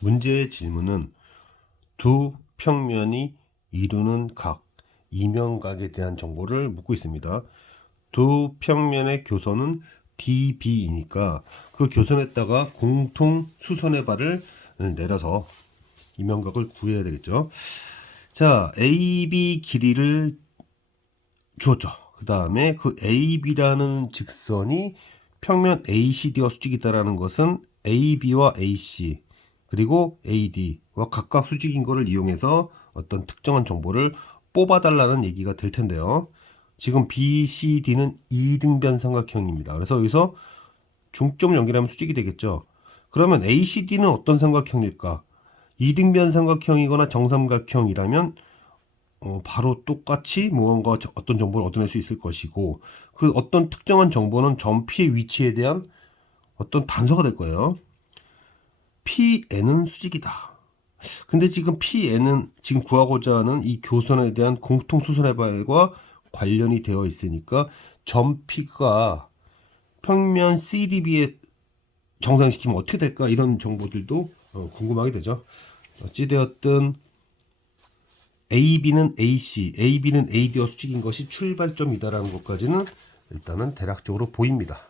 문제의 질문은 두 평면이 이루는 각, 이면각에 대한 정보를 묻고 있습니다. 두 평면의 교선은 DB이니까 그 교선에다가 공통 수선의 발을 내려서 이면각을 구해야 되겠죠. 자, AB 길이를 주었죠. 그 다음에 그 AB라는 직선이 평면 ACD와 수직이다라는 것은 AB와 AC 그리고 AD와 각각 수직인 거를 이용해서 어떤 특정한 정보를 뽑아달라는 얘기가 될 텐데요. 지금 BCD는 이등변 삼각형입니다. 그래서 여기서 중점을 연결하면 수직이 되겠죠. 그러면 ACD는 어떤 삼각형일까? 이등변 삼각형이거나 정삼각형이라면 어, 바로 똑같이 무언가 저- 어떤 정보를 얻어낼 수 있을 것이고 그 어떤 특정한 정보는 점 P의 위치에 대한 어떤 단서가 될 거예요. PN은 수직이다. 근데 지금 PN은 지금 구하고자 하는 이 교선에 대한 공통 수선의 발과 관련이 되어 있으니까 점 P가 평면 CDB에 정상시키면 어떻게 될까 이런 정보들도 어, 궁금하게 되죠. 어찌되었든 AB는 AC, AB는 AD와 수직인 것이 출발점이다라는 것까지는 일단은 대략적으로 보입니다.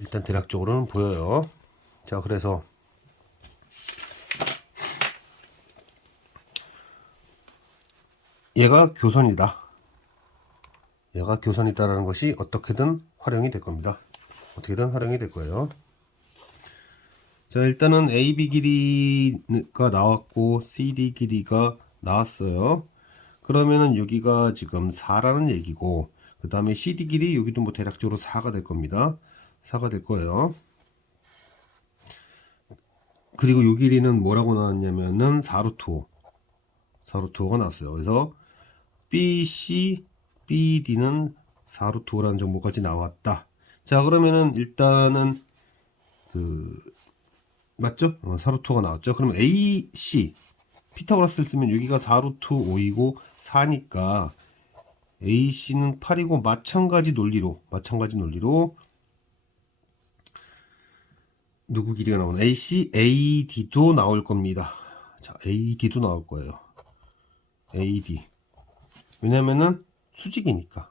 일단 대략적으로는 보여요. 자, 그래서 얘가 교선이다. 얘가 교선이다라는 것이 어떻게든 활용이 될 겁니다. 어떻게든 활용이 될 거예요. 자, 일단은 AB 길이가 나왔고 CD 길이가 나왔어요. 그러면은 여기가 지금 4라는 얘기고 그 다음에 CD 길이 여기도 뭐 대략적으로 4가 될 겁니다. 4가 될 거예요. 그리고 요 길이는 뭐라고 나왔냐면은 4루트 5. 4루트 5가 나왔어요. 그래서 BC, BD는 4루트 5라는 정보까지 나왔다. 자, 그러면은 일단은 그 맞죠? 어, 4루트가 나왔죠. 그럼 AC 피타고라스를 쓰면 여기가 4루트 5이고 4니까 AC는 8이고 마찬가지 논리로 마찬가지 논리로 누구 길이가 나오나 AC AD도 나올 겁니다. 자, AD도 나올 거예요. AD 왜냐면은 수직이니까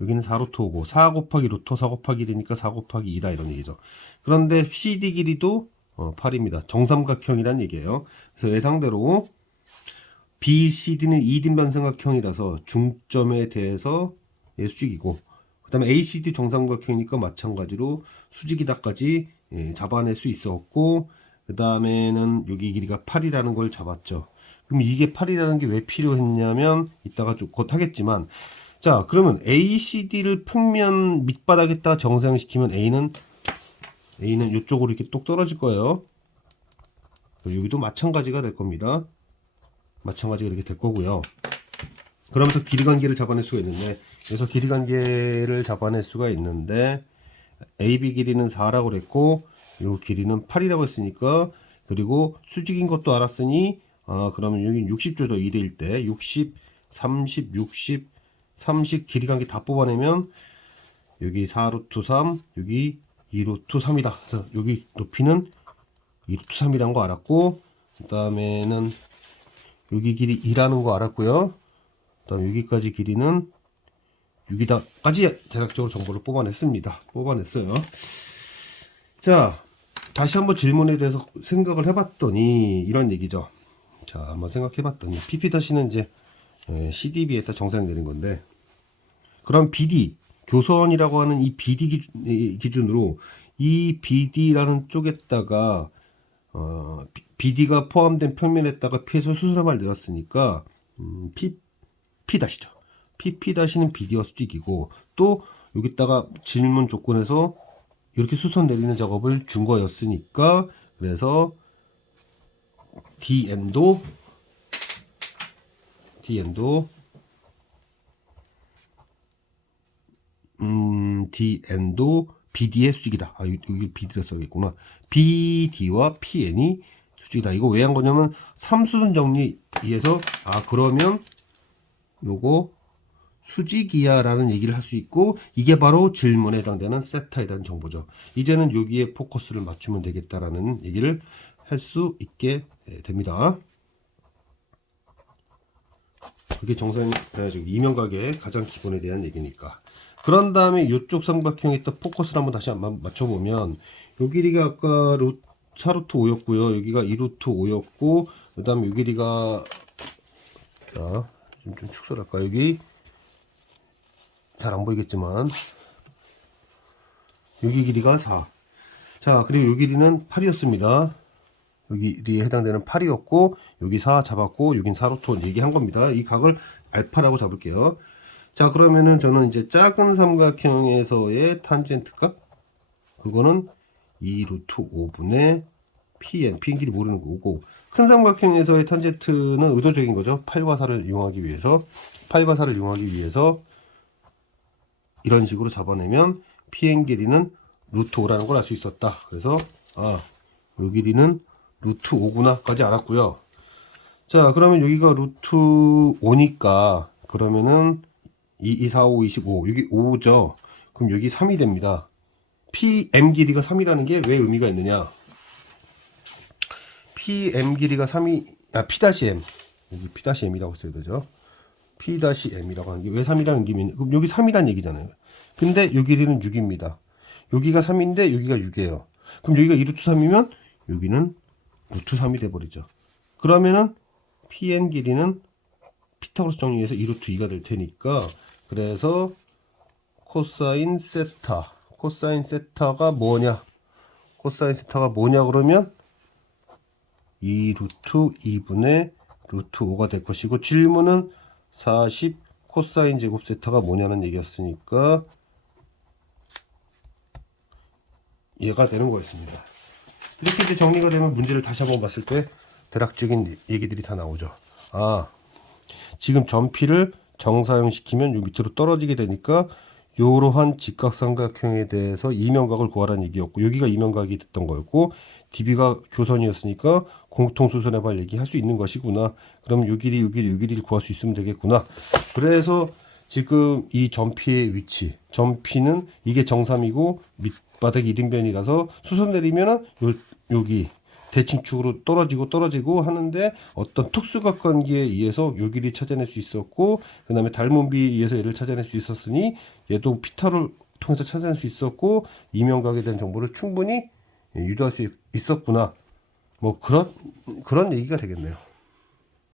여기는 4루트 5고 4 곱하기 루트 4 곱하기 1이니까 4 곱하기 2다 이런 얘기죠. 그런데 CD 길이도 어, 8입니다. 정삼각형이란 얘기예요. 그래서 예상대로 BCD는 이등변 삼각형이라서 중점에 대해서 예, 수직이고 그 다음에 ACD 정삼각형이니까 마찬가지로 수직이다까지 예, 잡아낼 수 있었고 그 다음에는 여기 길이가 8이라는 걸 잡았죠. 그럼 이게 8이라는 게 왜 필요했냐면 이따가 좀 곧 하겠지만 자 그러면 ACD를 평면 밑바닥에다 정상시키면 A는 A는 이쪽으로 이렇게 똑 떨어질 거예요. 여기도 마찬가지가 될 겁니다. 마찬가지가 이렇게 될 거고요. 그러면서 길이 관계를 잡아낼 수가 있는데 그래서 길이 관계를 잡아낼 수가 있는데 AB 길이는 4라고 그랬고 요 길이는 8이라고 했으니까 그리고 수직인 것도 알았으니 아 그러면 여기 60조 더 2대일 때 60, 30, 60, 30 길이 관계 다 뽑아내면 여기 4루트 3 여기 2루트 3이다. 그래서 여기 높이는 2루트 3이라는 거 알았고 그 다음에는 여기 길이 2라는 거 알았고요. 그 다음 여기까지 길이는 6이다까지 대략적으로 정보를 뽑아냈습니다. 뽑아냈어요. 자, 다시 한번 질문에 대해서 생각을 해봤더니 이런 얘기죠. 자, 한번 생각해봤더니 PP 다시는 이제 CDB에다 정상이 되는 건데 그럼 BD 교선이라고 하는 이 BD 기준으로 이 BD라는 쪽에다가 어, BD가 포함된 평면에다가 P에서 수술함을 늘었으니까 음, P P 다시죠. PP 다시는 BD와 수직이고 또 여기다가 질문 조건에서 이렇게 수선 내리는 작업을 준 거였으니까 그래서 DN도 DN도 음, DN도 BD의 수직이다. 아, 여기, BD를 써야겠구나. BD와 PN이 수직이다. 이거 왜 한 거냐면 삼수선 정리에서 아 그러면 요거 수직이야라는 얘기를 할 수 있고 이게 바로 질문에 해당되는 세타에 대한 정보죠. 이제는 여기에 포커스를 맞추면 되겠다라는 얘기를 할 수 있게 예, 됩니다. 그게 정상 아, 저기 이명각의 가장 기본에 대한 얘기니까. 그런 다음에 이쪽 삼각형에 있다 포커스를 한번 다시 한번 맞춰보면 요 길이가 아까 루, 4루트 5였고요. 여기가 2루트 5였고 그 다음에 요 길이가 자, 좀, 좀 축소할까 여기 잘 안 보이겠지만 여기 길이가 4. 자, 그리고 요 길이는 8이었습니다. 여기 길이에 해당되는 8이었고 여기 4 잡았고 여긴 4루트 얘기한 겁니다. 이 각을 알파라고 잡을게요. 자, 그러면은 저는 이제 작은 삼각형에서의 탄젠트 값 그거는 2 루트 5분의 pn, pn 길이 모르는 거고 큰 삼각형에서의 탄젠트는 의도적인 거죠. 8과 4를 이용하기 위해서 8과 4를 이용하기 위해서 이런 식으로 잡아내면 pn 길이는 루트 5라는 걸 알 수 있었다. 그래서 아, 요 길이는 루트 5구나까지 알았고요. 자, 그러면 여기가 루트 5니까 그러면은 2, 2, 4, 5, 25 여기 5죠. 그럼 여기 3이 됩니다. PM 길이가 3이라는 게 왜 의미가 있느냐? PM 길이가 3이 아 P-M 여기 P-M이라고 써야 되죠. P-M이라고 하는 게 왜 3이라는 게 그럼 여기 3이라는 얘기잖아요. 근데 요 길이는 6입니다. 여기가 3인데 여기가 6이에요. 그럼 여기가 2루트 3이면 여기는 루트 3이 돼 버리죠. 그러면은 PN 길이는 피타고라스 정리해서 2루트 2가 될 테니까 그래서 코사인 세타 코사인 세타가 뭐냐 코사인 세타가 뭐냐 그러면 2 루트 2분의 루트 5가 될 것이고 질문은 40 코사인 제곱 세타가 뭐냐는 얘기였으니까 얘가 되는 거였습니다. 이렇게 이제 정리가 되면 문제를 다시 한번 봤을 때 대략적인 얘기들이 다 나오죠. 아, 지금 전피를 정사형시키면 요 밑으로 떨어지게 되니까 요러한 직각삼각형에 대해서 이면각을 구하라는 얘기였고 여기가 이면각이 됐던 거였고 DB가 교선이었으니까 공통수선의 발 얘기할 수 있는 것이구나. 그럼 요 길이 요 길이 요 길이를 구할 수 있으면 되겠구나. 그래서 지금 이 전피의 위치, 전피는 이게 정삼이고 밑바닥이 이등변이라서 수선 내리면은 요 여기 대칭축으로 떨어지고 떨어지고 하는데 어떤 특수각 관계에 의해서 요 길이 찾아낼 수 있었고 그 다음에 닮은비에 의해서 얘를 찾아낼 수 있었으니 얘도 피타를 통해서 찾아낼 수 있었고 이명각에 대한 정보를 충분히 유도할 수 있었구나 뭐 그런 그런 얘기가 되겠네요.